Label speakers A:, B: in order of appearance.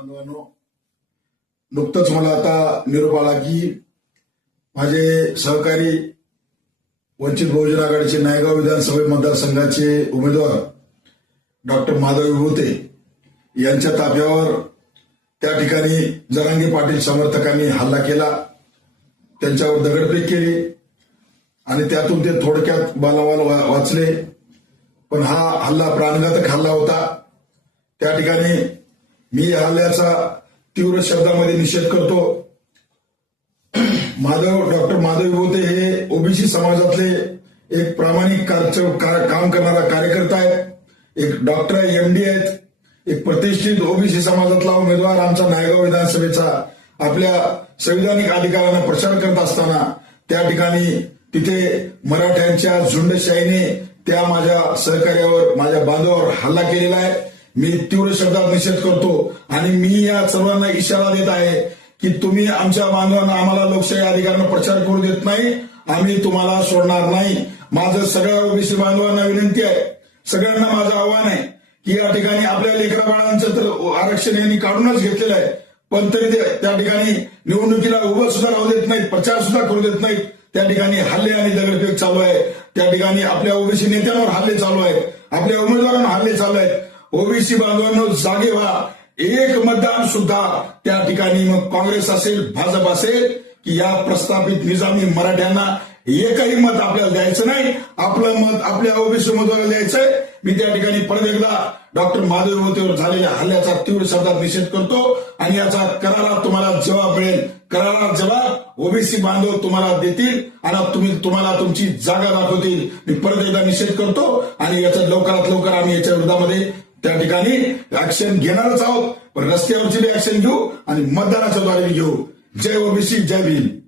A: बांधवांनो नुकतंच मला आता निरोप आला की माझे सहकारी वंचित बहुजन आघाडीचे नायगाव विधानसभा मतदारसंघाचे उमेदवार डॉक्टर माधव विभूते यांच्या ताफ्यावर त्या ठिकाणी जरांगे पाटील समर्थकांनी हल्ला केला त्यांच्यावर दगडफेक केली आणि त्यातून ते थोडक्यात बालावाल वाचले पण हा हल्ला प्राणघातक हल्ला होता त्या ठिकाणी मी या हल्ल्याचा तीव्र शब्दामध्ये निषेध करतो माधव डॉक्टर माधव विभूते हे ओबीसी समाजातले एक प्रामाणिक काम करणारा कार्यकर्ता आहेत एक डॉक्टर एम डी आहेत एक प्रतिष्ठित ओबीसी समाजातला उमेदवार आमचा नायगाव विधानसभेचा आपल्या संविधानिक अधिकारांना प्रचार करत असताना त्या ठिकाणी तिथे मराठ्यांच्या झुंडशाहीने त्या माझ्या सहकार्यावर माझ्या बांधवावर हल्ला केलेला आहे मी तीव्र शब्दात निषेध करतो आणि मी या सर्वांना इशारा देत आहे की तुम्ही आमच्या बांधवांना आम्हाला लोकशाही अधिकारांना प्रचार करू देत नाही आम्ही तुम्हाला सोडणार नाही माझं सगळ्या ओबीसी बांधवांना विनंती आहे सगळ्यांना माझं आव्हान आहे की या ठिकाणी आपल्या लेकरा बाळांचं तर आरक्षण यांनी काढूनच घेतलेलं आहे पण तरी ते त्या ठिकाणी निवडणुकीला उभं सुद्धा राहू देत नाहीत प्रचार सुद्धा करू देत नाहीत त्या ठिकाणी हल्ले आणि दगडफेक चालू आहे त्या ठिकाणी आपल्या ओबीसी नेत्यांवर हल्ले चालू आहेत आपल्या उमेदवारांवर हल्ले चालू आहेत ओबीसी बांधवांनो जागे व्हा एक मतदान सुद्धा त्या ठिकाणी मग काँग्रेस असेल भाजप असेल की या प्रस्थापित निजामी मराठ्यांना एकही मत आपल्याला द्यायचं नाही आपलं मत आपल्या ओबीसी उमेदवाराला द्यायचंय मी त्या ठिकाणी परत एकदा डॉक्टर महादेव मोतीवर झालेल्या हल्ल्याचा तीव्र शब्दात निषेध करतो आणि याचा कराला तुम्हाला जबाब मिळेल कराला जबाब ओबीसी बांधव तुम्हाला देतील आणि तुम्ही तुम्हाला तुमची जागा दाखवतील मी परत एकदा निषेध करतो आणि याचा लवकरात लवकर आम्ही याच्या विरोधामध्ये त्या ठिकाणी ऍक्शन घेणारच आहोत पण रस्त्यावरची ऍक्शन घेऊ आणि मतदानाच्या द्वारे घेऊ जय ओबीसी जय भीम